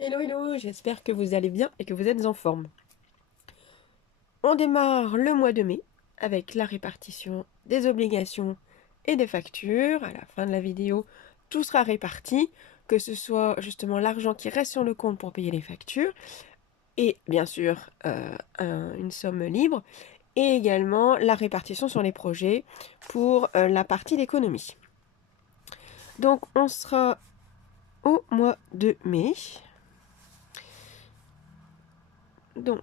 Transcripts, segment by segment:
Hello, hello, j'espère que vous allez bien et que vous êtes en forme. On démarre le mois de mai avec la répartition des obligations et des factures. À la fin de la vidéo, tout sera réparti, que ce soit justement l'argent qui reste sur le compte pour payer les factures et bien sûr une somme libre et également la répartition sur les projets pour la partie d'économie. Donc on sera au mois de mai. Donc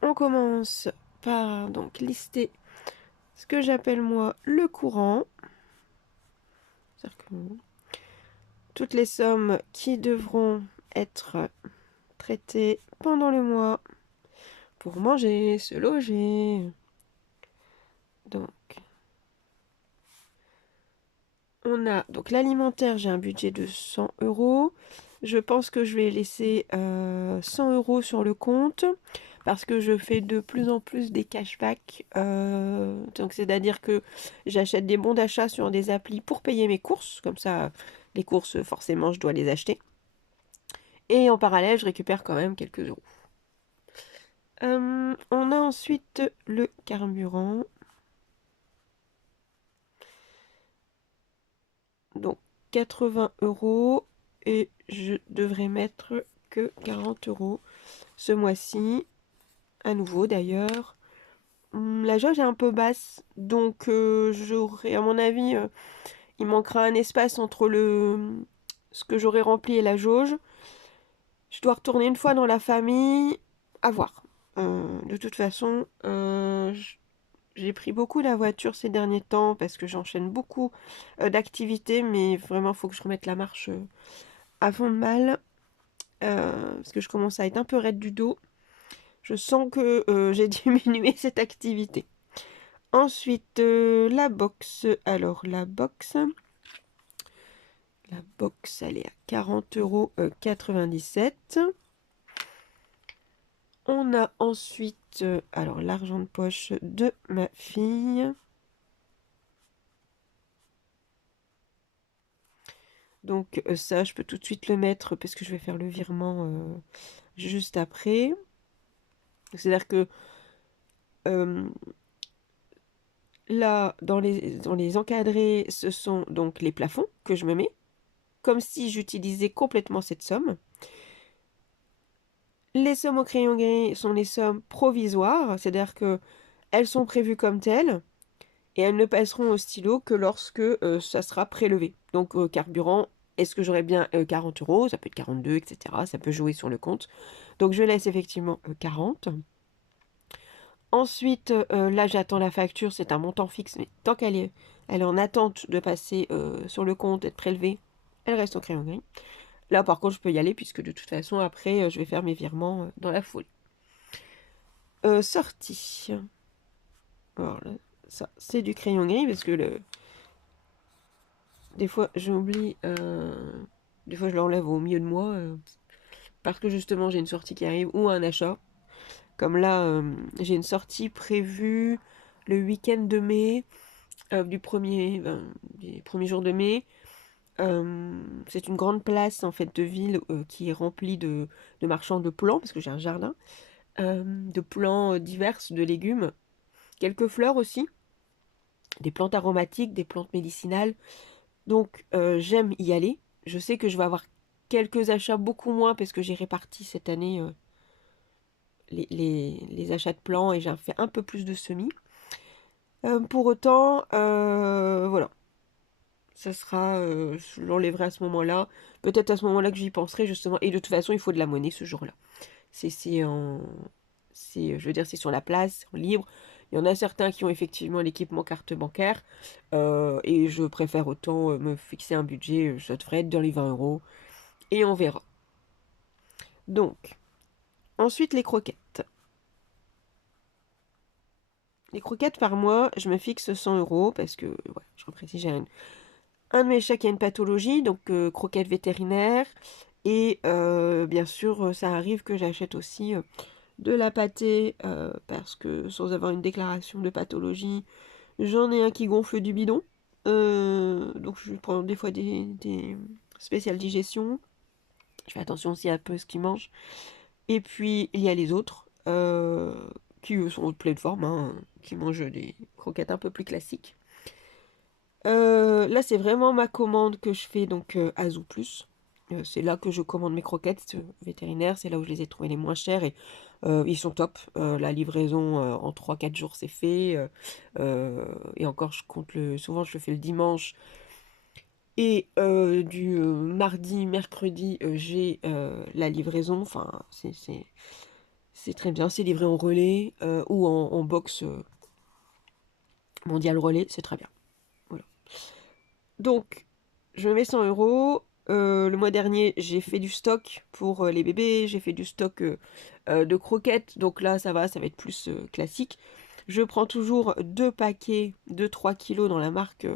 on commence par donc lister ce que j'appelle moi le courant. C'est-à-dire que toutes les sommes qui devront être traitées pendant le mois pour manger, se loger. Donc, on a donc l'alimentaire, j'ai un budget de 100 euros. Je pense que je vais laisser 100 euros sur le compte parce que je fais de plus en plus des cashbacks. Donc, c'est-à-dire que j'achète des bons d'achat sur des applis pour payer mes courses. Comme ça, les courses, forcément, je dois les acheter. Et en parallèle, je récupère quand même quelques euros. On a ensuite le carburant. Donc 80 euros. Et je devrais mettre que 40 euros ce mois-ci. À nouveau d'ailleurs. La jauge est un peu basse. Donc j'aurai, à mon avis, il manquera un espace entre ce que j'aurai rempli et la jauge. Je dois retourner une fois dans la famille. À voir. De toute façon, j'ai pris beaucoup la voiture ces derniers temps parce que j'enchaîne beaucoup d'activités, mais vraiment, il faut que je remette la marche à fond de mal parce que je commence à être un peu raide du dos. Je sens que j'ai diminué cette activité. Ensuite, la boxe. Alors, la boxe, elle est à 40,97 €. On a ensuite, alors, l'argent de poche de ma fille. Donc ça, je peux tout de suite le mettre parce que je vais faire le virement juste après. C'est-à-dire que euh, là, dans les encadrés, ce sont donc les plafonds que je me mets, comme si j'utilisais complètement cette somme. Les sommes au crayon gris sont les sommes provisoires, c'est-à-dire que elles sont prévues comme telles et elles ne passeront au stylo que lorsque ça sera prélevé. Donc carburant, est-ce que j'aurai bien 40 euros? Ça peut être 42, etc. Ça peut jouer sur le compte. Donc je laisse effectivement 40. Ensuite, là j'attends la facture, c'est un montant fixe, mais tant elle est en attente de passer sur le compte, d'être prélevée, elle reste au crayon gris. Là par contre je peux y aller puisque de toute façon après je vais faire mes virements dans la foule. Sortie. Alors là, ça c'est du crayon gris parce que des fois j'oublie, des fois je l'enlève au milieu de moi parce que justement j'ai une sortie qui arrive ou un achat. Comme là j'ai une sortie prévue le week-end de mai. Des premiers jours de mai. C'est une grande place en fait de ville qui est remplie de marchands de plants, parce que j'ai un jardin, de plants divers, de légumes, quelques fleurs aussi, des plantes aromatiques, des plantes médicinales. Donc j'aime y aller. Je sais que je vais avoir quelques achats, beaucoup moins, parce que j'ai réparti cette année les achats de plants et j'ai fait un peu plus de semis. Pour autant, voilà, ça sera, je l'enlèverai à ce moment-là. Peut-être à ce moment-là que j'y penserai justement. Et de toute façon, il faut de la monnaie ce jour-là. Je veux dire, c'est sur la place, c'est en libre. Il y en a certains qui ont effectivement l'équipement carte bancaire. Et je préfère autant me fixer un budget, ça devrait être dans les 20 euros. Et on verra. Donc, ensuite les croquettes. Les croquettes par mois, je me fixe 100 euros parce que, ouais, je reprécise, j'ai un de mes chats qui a une pathologie, donc croquettes vétérinaires. Et bien sûr, ça arrive que j'achète aussi de la pâtée parce que sans avoir une déclaration de pathologie, j'en ai un qui gonfle du bidon. Donc je prends des fois des spéciales digestion. Je fais attention aussi un peu à ce qu'ils mangent. Et puis, il y a les autres, qui eux sont de pleine forme, hein, qui mangent des croquettes un peu plus classiques. Là, c'est vraiment ma commande que je fais, donc Azou Plus. C'est là que je commande mes croquettes vétérinaires, c'est là où je les ai trouvées les moins chères et ils sont top. La livraison en 3 4 jours c'est fait. Et encore, je compte souvent je le fais le dimanche. Et du mardi, mercredi, j'ai la livraison. Enfin, c'est très bien. C'est livré en relais ou en box mondial relais, c'est très bien. Voilà. Donc, je mets 100 euros. Le mois dernier, j'ai fait du stock pour les bébés. J'ai fait du stock de croquettes. Donc là, ça va être plus classique. Je prends toujours 2 paquets de 3 kilos dans la marque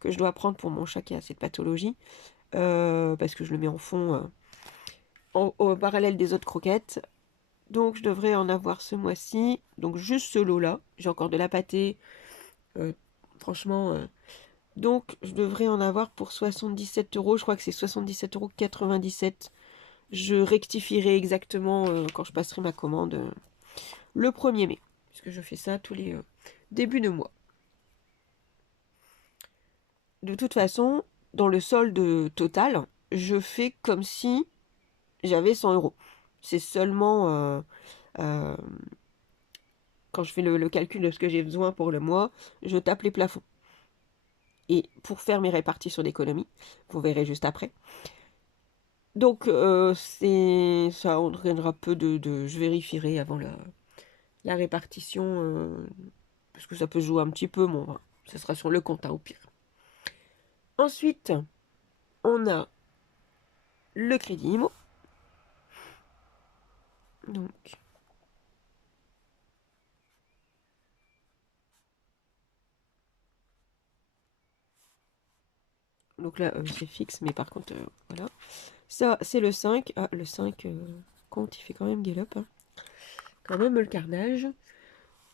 que je dois prendre pour mon chat qui a cette pathologie. Parce que je le mets en fond au parallèle des autres croquettes. Donc je devrais en avoir ce mois-ci. Donc juste ce lot-là. J'ai encore de la pâtée. Euh, franchement. Donc je devrais en avoir pour 77 euros. Je crois que c'est 77,97 €. Je rectifierai exactement quand je passerai ma commande le 1er mai. Puisque je fais ça tous les débuts de mois. De toute façon, dans le solde total, je fais comme si j'avais 100 euros. C'est seulement euh, quand je fais le calcul de ce que j'ai besoin pour le mois, je tape les plafonds. Et pour faire mes répartitions d'économie, vous verrez juste après. Donc ça entraînera peu je vérifierai avant la répartition, parce que ça peut jouer un petit peu, bon, ça sera sur le compte au pire. Ensuite, on a le crédit IMO. Donc là, c'est fixe, mais par contre, voilà. Ça, c'est le 5. Ah, le 5, compte, il fait quand même galop. Hein. Quand même le carnage.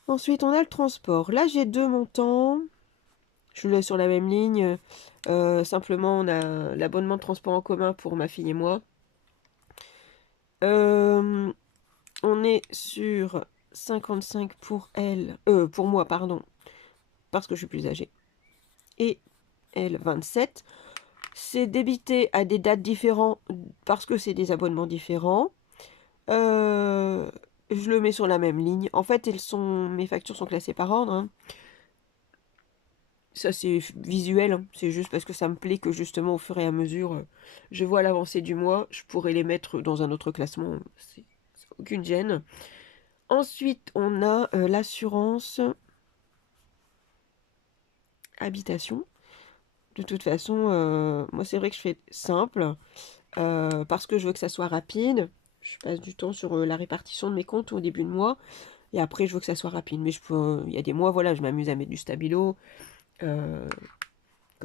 Ensuite, on a le transport. Là, j'ai 2 montants. Je l'ai sur la même ligne. Simplement, on a l'abonnement de transport en commun pour ma fille et moi. On est sur 55 pour elle. Pour moi, pardon. Parce que je suis plus âgée. Et elle, 27. C'est débité à des dates différentes parce que c'est des abonnements différents. Je le mets sur la même ligne. En fait, mes factures sont classées par ordre. Hein. Ça, c'est visuel. Hein. C'est juste parce que ça me plaît que justement, au fur et à mesure, je vois l'avancée du mois. Je pourrais les mettre dans un autre classement. C'est aucune gêne. Ensuite, on a l'assurance habitation. De toute façon, moi, c'est vrai que je fais simple parce que je veux que ça soit rapide. Je passe du temps sur la répartition de mes comptes au début de mois. Et après, je veux que ça soit rapide. Mais il y a des mois, voilà, je m'amuse à mettre du stabilo. Comme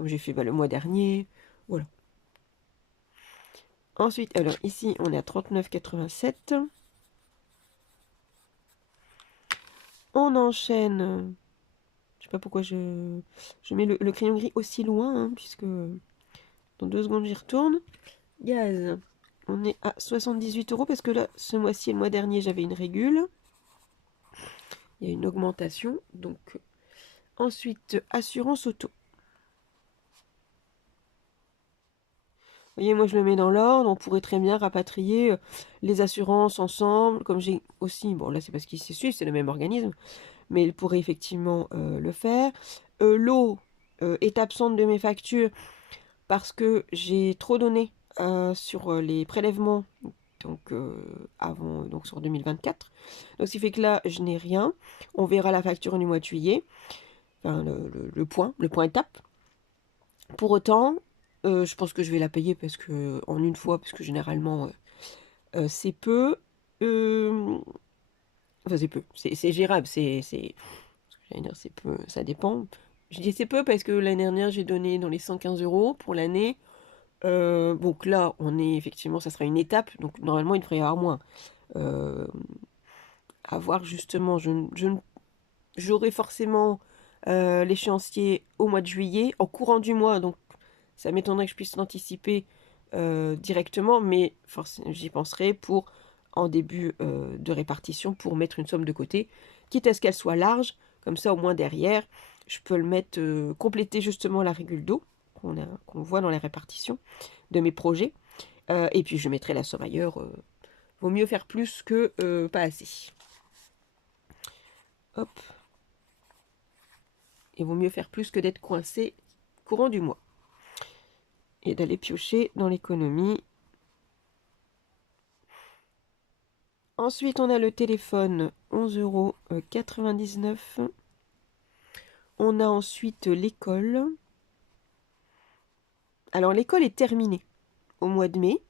j'ai fait le mois dernier. Voilà. Ensuite, alors ici, on est à 39,87. On enchaîne. Je sais pas pourquoi je mets le crayon gris aussi loin, hein, puisque dans 2 secondes, j'y retourne. Gaz. On est à 78 € parce que là, ce mois-ci et le mois dernier, j'avais une régule. Il y a une augmentation. Donc, ensuite, assurance auto. Vous voyez, moi je le mets dans l'ordre, on pourrait très bien rapatrier les assurances ensemble, comme j'ai aussi, bon là c'est parce qu'ils se suivent, c'est le même organisme, mais il pourrait effectivement le faire. L'eau est absente de mes factures parce que j'ai trop donné sur les prélèvements, donc avant, donc sur 2024. Donc ce qui fait que là je n'ai rien. On verra la facture du mois de juillet, enfin le point étape. Pour autant, je pense que je vais la payer parce que en une fois, parce que généralement c'est peu. Enfin c'est peu, c'est gérable, j'allais dire c'est peu, ça dépend. Je dis c'est peu parce que l'année dernière j'ai donné dans les 115 € pour l'année. Donc là on est effectivement, ça sera une étape, donc normalement il devrait y avoir moins. Euh, à voir justement, j'aurai forcément l'échéancier au mois de juillet, en courant du mois, donc ça m'étonnerait que je puisse l'anticiper directement, mais j'y penserai pour en début de répartition pour mettre une somme de côté, quitte à ce qu'elle soit large, comme ça au moins derrière, je peux le mettre, compléter justement la régule d'eau qu'on voit dans les répartitions de mes projets, et puis je mettrai la somme ailleurs, vaut mieux faire plus que pas assez. Hop. Il vaut mieux faire plus que d'être coincé courant du mois. Et d'aller piocher dans l'économie. Ensuite, on a le téléphone, 11,99 €. On a ensuite l'école. Alors, l'école est terminée au mois de mai.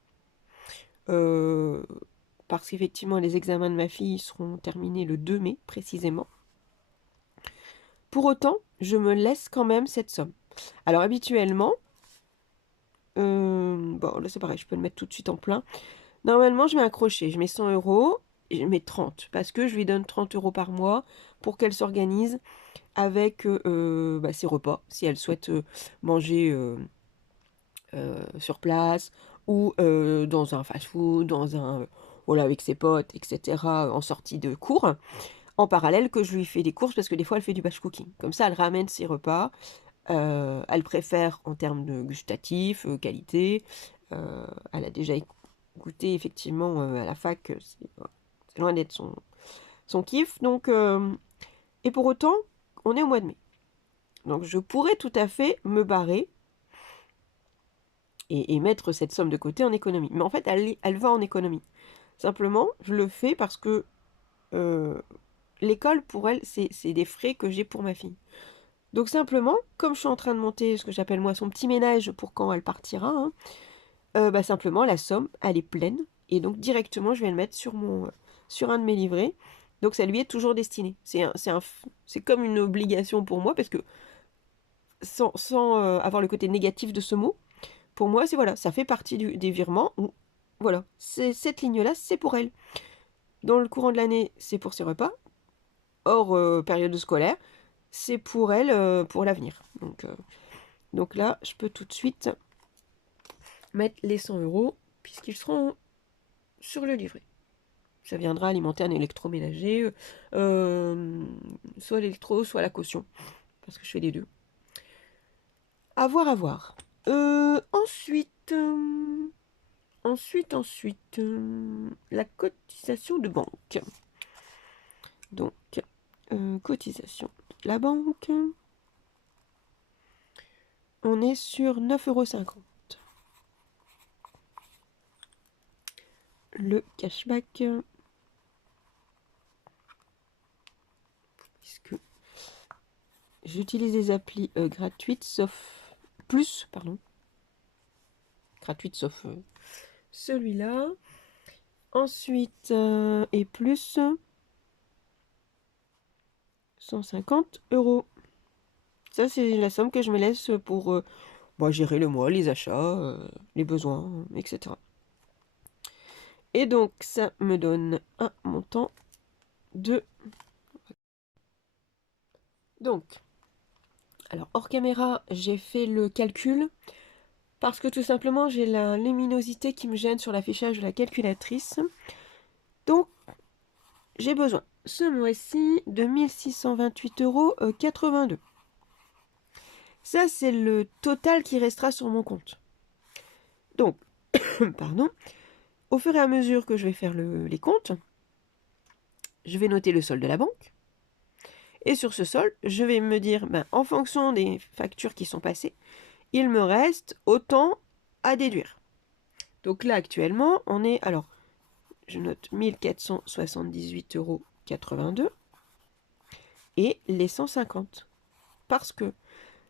Parce qu'effectivement, les examens de ma fille seront terminés le 2 mai, précisément. Pour autant, je me laisse quand même cette somme. Alors, habituellement, bon, là, c'est pareil, je peux le mettre tout de suite en plein. Normalement, je mets un crochet, je mets 100 € et je mets 30, parce que je lui donne 30 € par mois pour qu'elle s'organise avec ses repas, si elle souhaite manger sur place ou dans un fast-food, dans un voilà, avec ses potes, etc., en sortie de cours, en parallèle que je lui fais des courses, parce que des fois elle fait du batch cooking. Comme ça, elle ramène ses repas, elle préfère en termes de gustatif, qualité, elle a déjà goûté effectivement à la fac, c'est loin d'être son kiff. Donc, et pour autant, on est au mois de mai. Donc je pourrais tout à fait me barrer et mettre cette somme de côté en économie. Mais en fait, elle va en économie. Simplement, je le fais parce que l'école, pour elle, c'est des frais que j'ai pour ma fille. Donc simplement, comme je suis en train de monter ce que j'appelle moi son petit ménage pour quand elle partira, hein, simplement la somme, elle est pleine. Et donc directement, je vais le mettre sur un de mes livrets. Donc ça lui est toujours destiné. C'est comme une obligation pour moi parce que sans avoir le côté négatif de ce mot, pour moi, c'est voilà, ça fait partie des virements où, voilà, cette ligne-là, c'est pour elle. Dans le courant de l'année, c'est pour ses repas. Hors période scolaire, c'est pour elle, pour l'avenir. Donc là, je peux tout de suite mettre les 100 € puisqu'ils seront sur le livret. Ça viendra alimenter un électroménager, soit l'électro, soit la caution, parce que je fais les deux. À voir, à voir. Ensuite, la cotisation de banque. Donc, cotisation de la banque. On est sur 9,50 €. Le cashback, puisque j'utilise des applis gratuites, sauf gratuites sauf celui-là. Ensuite, et plus 150 €. Ça, c'est la somme que je me laisse pour gérer le mois, les achats, les besoins, etc. Et donc, ça me donne un montant de... Donc, alors hors caméra, j'ai fait le calcul parce que tout simplement, j'ai la luminosité qui me gêne sur l'affichage de la calculatrice. Donc, j'ai besoin ce mois-ci de 1628,82 €. Ça, c'est le total qui restera sur mon compte. Donc, pardon, au fur et à mesure que je vais faire les comptes, je vais noter le solde de la banque. Et sur ce solde, je vais me dire, en fonction des factures qui sont passées, il me reste autant à déduire. Donc là, actuellement, on est... Alors, je note 1478,82 € et les 150. Parce que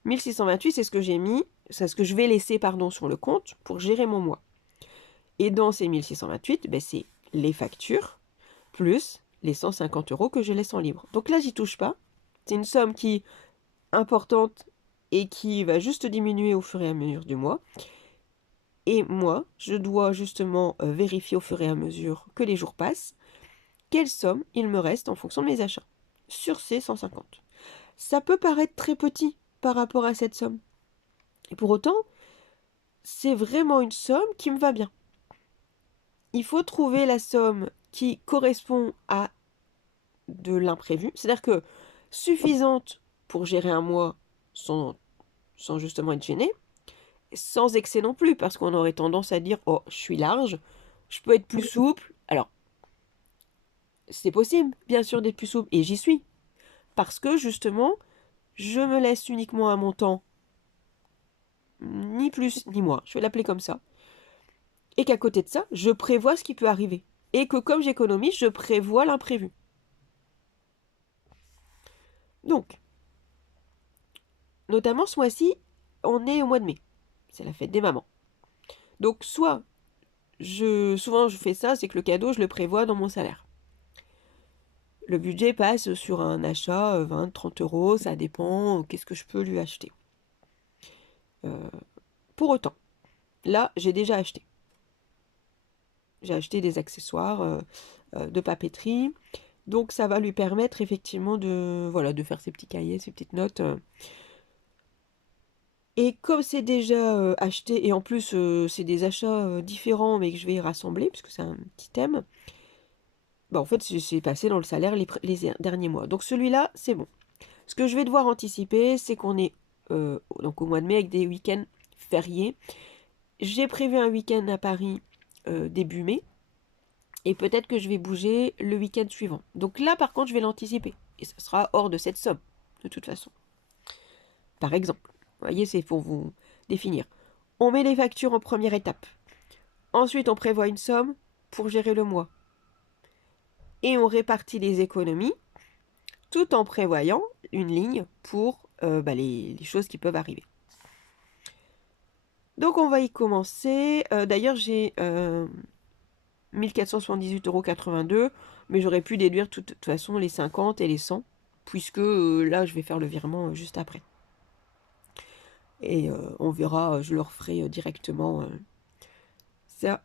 1628, c'est ce que j'ai mis, c'est ce que je vais laisser, sur le compte pour gérer mon mois. Et dans ces 1628, c'est les factures plus les 150 € que je laisse en libre. Donc là, j'y touche pas. C'est une somme qui est importante et qui va juste diminuer au fur et à mesure du mois. Et moi, je dois justement vérifier au fur et à mesure que les jours passent quelle somme il me reste en fonction de mes achats sur ces 150. Ça peut paraître très petit par rapport à cette somme. Et pour autant, c'est vraiment une somme qui me va bien. Il faut trouver la somme qui correspond à de l'imprévu, c'est-à-dire que suffisante pour gérer un mois sans justement être gêné, sans excès non plus, parce qu'on aurait tendance à dire, oh, je suis large, je peux être plus souple. Alors, c'est possible, bien sûr, d'être plus souple, et j'y suis, parce que justement, je me laisse uniquement un montant, ni plus ni moins, je vais l'appeler comme ça, et qu'à côté de ça, je prévois ce qui peut arriver, et que comme j'économise, je prévois l'imprévu. Donc, notamment ce mois-ci, on est au mois de mai, c'est la fête des mamans. Donc, soit souvent je fais ça, c'est que le cadeau, je le prévois dans mon salaire. Le budget passe sur un achat 20, 30 euros, ça dépend, qu'est-ce que je peux lui acheter. Pour autant, là, j'ai déjà acheté. J'ai acheté des accessoires de papeterie, donc ça va lui permettre effectivement de faire ses petits cahiers, ses petites notes. Et comme c'est déjà acheté, et en plus c'est des achats différents, mais que je vais rassembler, puisque c'est un petit thème, bah en fait c'est passé dans le salaire les derniers mois. Donc celui-là, c'est bon. Ce que je vais devoir anticiper, c'est qu'on est donc au mois de mai avec des week-ends fériés. J'ai prévu un week-end à Paris début mai. Et peut-être que je vais bouger le week-end suivant. Donc là, par contre, je vais l'anticiper. Et ça sera hors de cette somme, de toute façon. Par exemple, vous voyez, c'est pour vous définir. On met les factures en première étape. Ensuite, on prévoit une somme pour gérer le mois. Et on répartit les économies tout en prévoyant une ligne pour les choses qui peuvent arriver. Donc on va y commencer. D'ailleurs, j'ai 1478,82 €, mais j'aurais pu déduire de toute façon les 50 et les 100, puisque là, je vais faire le virement juste après. Et on verra, je leur ferai directement. Ça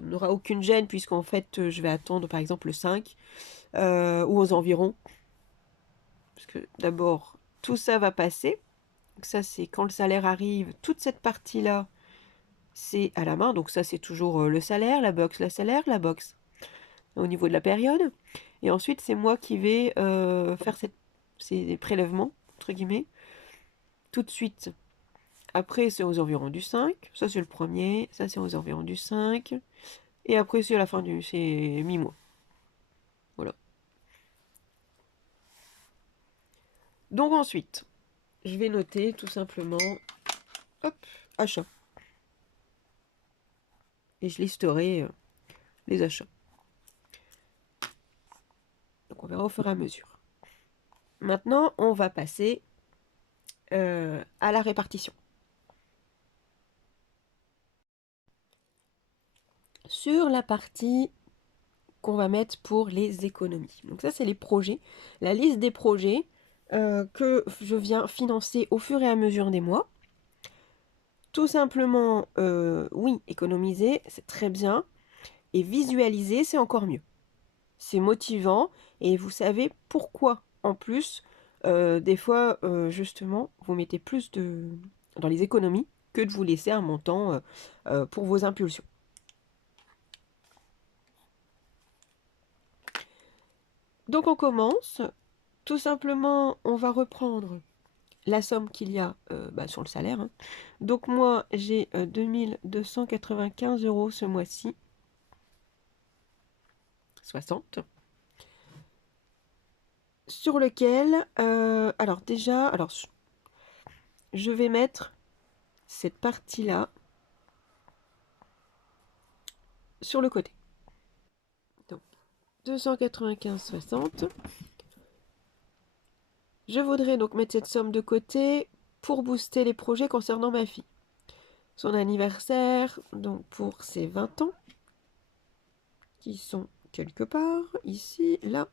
n'aura aucune gêne, puisqu'en fait, je vais attendre par exemple le 5 ou aux environs. Parce que d'abord, tout ça va passer. Donc ça, c'est quand le salaire arrive, toute cette partie-là, c'est à la main. Donc ça, c'est toujours le salaire, la box, la box au niveau de la période. Et ensuite, c'est moi qui vais faire ces prélèvements, entre guillemets, tout de suite. Après, c'est aux environs du 5. Ça, c'est le premier. Ça, c'est aux environs du 5. Et après, c'est à la fin c'est mi-mois. Voilà. Donc ensuite, je vais noter tout simplement, hop, achat. Et je listerai les achats. Donc on verra au fur et à mesure. Maintenant, on va passer à la répartition. Sur la partie qu'on va mettre pour les économies. Donc ça, c'est les projets. La liste des projets que je viens financer au fur et à mesure des mois. Tout simplement, oui, économiser, c'est très bien. Et visualiser, c'est encore mieux. C'est motivant. Et vous savez pourquoi, en plus, des fois, justement, vous mettez plus dans les économies que de vous laisser un montant pour vos impulsions. Donc on commence. Tout simplement, on va reprendre la somme qu'il y a sur le salaire. Hein. Donc moi, j'ai 2295 € ce mois-ci. 60. Sur lequel, alors déjà, je vais mettre cette partie-là sur le côté. Donc, 295,60. Je voudrais donc mettre cette somme de côté pour booster les projets concernant ma fille. Son anniversaire, donc pour ses 20 ans, qui sont quelque part, ici, là.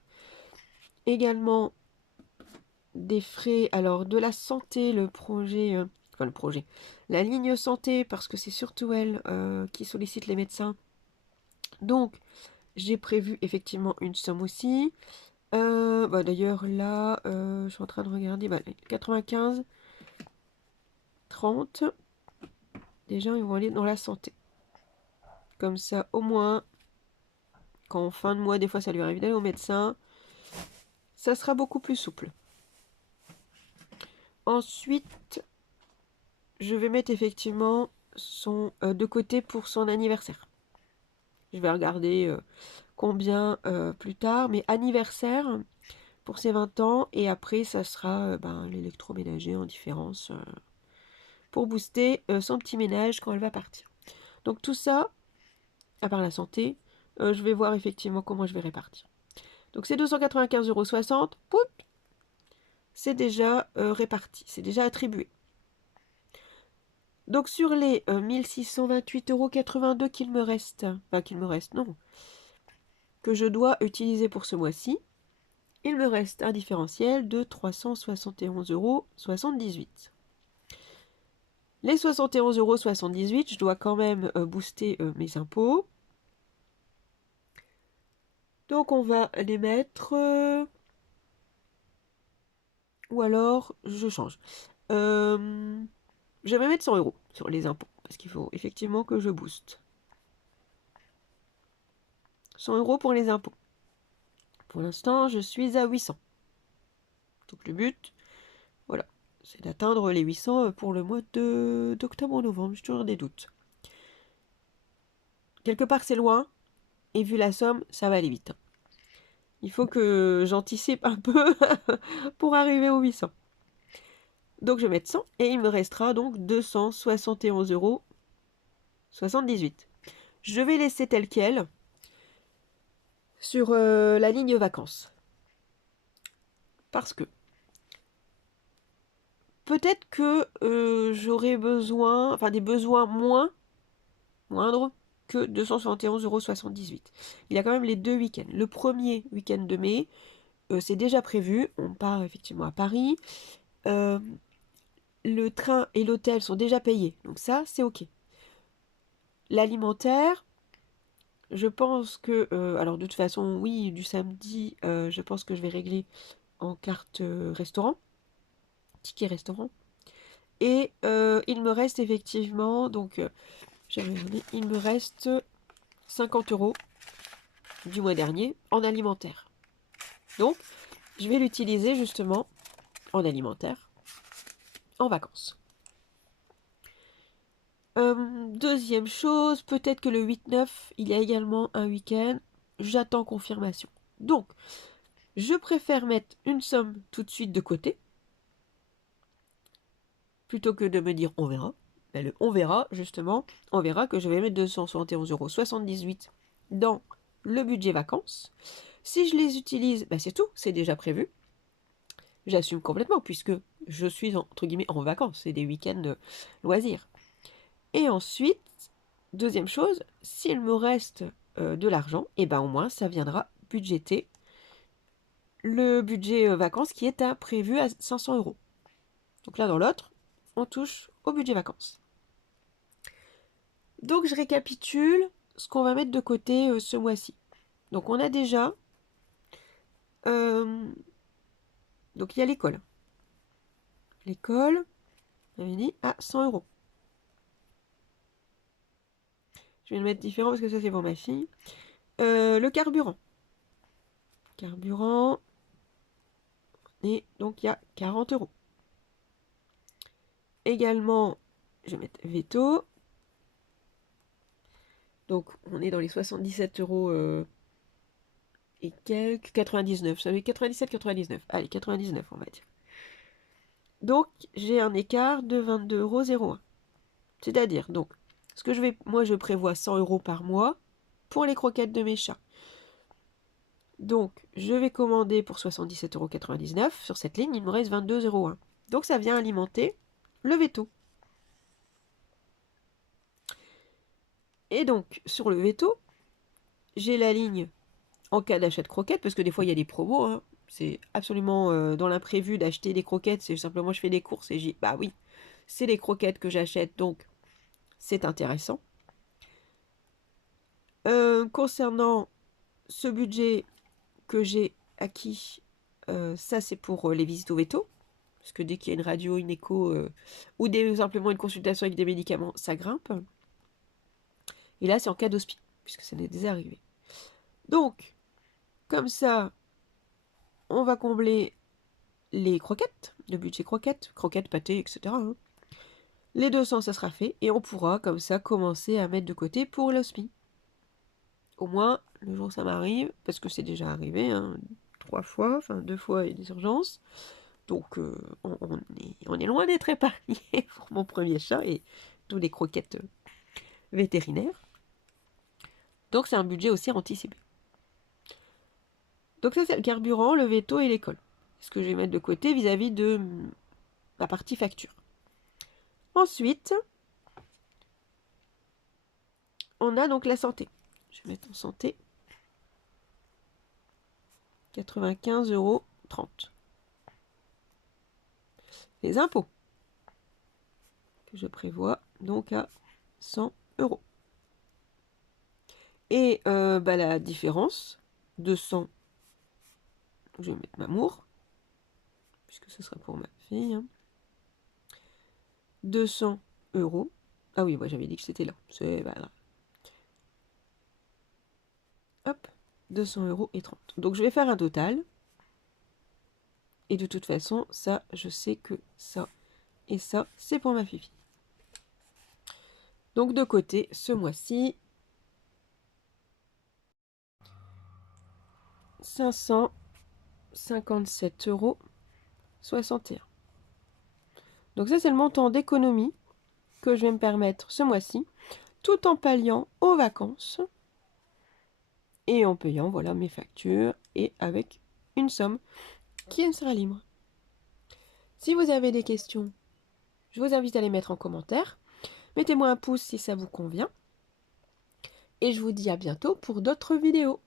Également des frais, alors de la santé, le projet, la ligne santé, parce que c'est surtout elle qui sollicite les médecins. Donc, j'ai prévu effectivement une somme aussi. D'ailleurs, là, je suis en train de regarder, 95, 30. Déjà, ils vont aller dans la santé. Comme ça, au moins, quand en fin de mois, des fois, ça lui arrive d'aller au médecin, ça sera beaucoup plus souple. Ensuite, je vais mettre effectivement son de côté pour son anniversaire. Je vais regarder combien plus tard, mais anniversaire pour ses 20 ans, et après, ça sera l'électroménager en différence pour booster son petit ménage quand elle va partir. Donc tout ça, à part la santé, je vais voir effectivement comment je vais répartir. Donc c'est 295,60 €, pout, c'est déjà réparti, c'est déjà attribué. Donc sur les 1628,82 € qu'il me reste, non, que je dois utiliser pour ce mois-ci, il me reste un différentiel de 371,78 €. Les 71,78 €, je dois quand même booster mes impôts. Donc on va les mettre... ou alors, je change. Je vais mettre 100 € sur les impôts, parce qu'il faut effectivement que je booste. 100 € pour les impôts. Pour l'instant, je suis à 800. Donc le but, voilà, c'est d'atteindre les 800 pour le mois d'octobre ou novembre. J'ai toujours des doutes. Quelque part, c'est loin, et vu la somme, ça va aller vite. Il faut que j'anticipe un peu pour arriver aux 800. Donc je vais mettre 100, et il me restera donc 271,78 €. Je vais laisser tel quel sur la ligne vacances. Parce que peut-être que j'aurai besoin, enfin des besoins moindres que 271,78 €. Il y a quand même les 2 week-ends. Le premier week-end de mai, c'est déjà prévu. On part effectivement à Paris. Le train et l'hôtel sont déjà payés. Donc ça, c'est OK. L'alimentaire, je pense que... alors de toute façon, oui, du samedi, je pense que je vais régler en carte restaurant. Ticket restaurant. Et il me reste effectivement, donc il me reste 50 € du mois dernier en alimentaire. Donc, je vais l'utiliser justement en alimentaire, en vacances. Deuxième chose, peut-être que le 8-9, il y a également un week-end. J'attends confirmation. Donc, je préfère mettre une somme tout de suite de côté, plutôt que de me dire on verra. Ben, on verra, justement, on verra que je vais mettre 271,78 € dans le budget vacances. Si je les utilise, ben c'est tout, c'est déjà prévu. J'assume complètement, puisque je suis, entre guillemets, en vacances. C'est des week-ends loisirs. Et ensuite, deuxième chose, s'il me reste de l'argent, et ben au moins, ça viendra budgéter le budget vacances qui est prévu à 500 €. Donc l'un dans l'autre, on touche au budget vacances. Donc je récapitule ce qu'on va mettre de côté ce mois-ci. Donc on a déjà... donc il y a l'école. L'école, on avait dit, à 100 €. Je vais le mettre différent parce que ça c'est pour ma fille. Le carburant. Carburant. Et donc il y a 40 €. Également, je vais mettre veto. Donc on est dans les 77 € et quelques. 99. Ça fait 97, 99. Allez, 99 on va dire. Donc j'ai un écart de 22,01 €. C'est-à-dire, donc, ce que moi je prévois 100 € par mois pour les croquettes de mes chats. Donc, je vais commander pour 77,99 € sur cette ligne, il me reste 22,01 €. Donc, ça vient alimenter le veto. Et donc, sur le veto, j'ai la ligne en cas d'achat de croquettes, parce que des fois, il y a des promos. Hein. C'est absolument dans l'imprévu d'acheter des croquettes. C'est simplement, je fais des courses et j'ai... Bah oui, c'est les croquettes que j'achète, donc c'est intéressant. Concernant ce budget que j'ai acquis, ça c'est pour les visites au veto. parce que dès qu'il y a une radio, une écho, ou simplement une consultation avec des médicaments, ça grimpe. Et là, c'est en cas d'hospi, puisque ça m'est déjà arrivé. Donc, comme ça, on va combler les croquettes, le budget croquettes, pâté, etc. hein. Les 200, ça sera fait, et on pourra, comme ça, commencer à mettre de côté pour l'hospi. Au moins, le jour où ça m'arrive, parce que c'est déjà arrivé, hein, 3 fois, enfin 2 fois et des urgences. Donc, on est loin d'être épargné pour mon premier chat et tous les croquettes vétérinaires. Donc, c'est un budget aussi anticipé. Donc, ça, c'est le carburant, le veto et l'école. Ce que je vais mettre de côté vis-à-vis de la partie facture. Ensuite, on a donc la santé. Je vais mettre en santé 95,30 €. Les impôts que je prévois donc à 100 €. Et la différence, 200, je vais mettre Mamour, puisque ce sera pour ma fille. Hein. 200 €. Ah oui, moi j'avais dit que c'était là. C'est pas grave. Hop, 200,30 €. Donc je vais faire un total. Et de toute façon, ça, je sais que ça et ça, c'est pour ma fille. Donc de côté, ce mois-ci, 557,61 €. Donc ça, c'est le montant d'économie que je vais me permettre ce mois-ci, tout en palliant aux vacances et en payant voilà, mes factures et avec une somme qui me sera libre. Si vous avez des questions, je vous invite à les mettre en commentaire. Mettez-moi un pouce si ça vous convient. Et je vous dis à bientôt pour d'autres vidéos.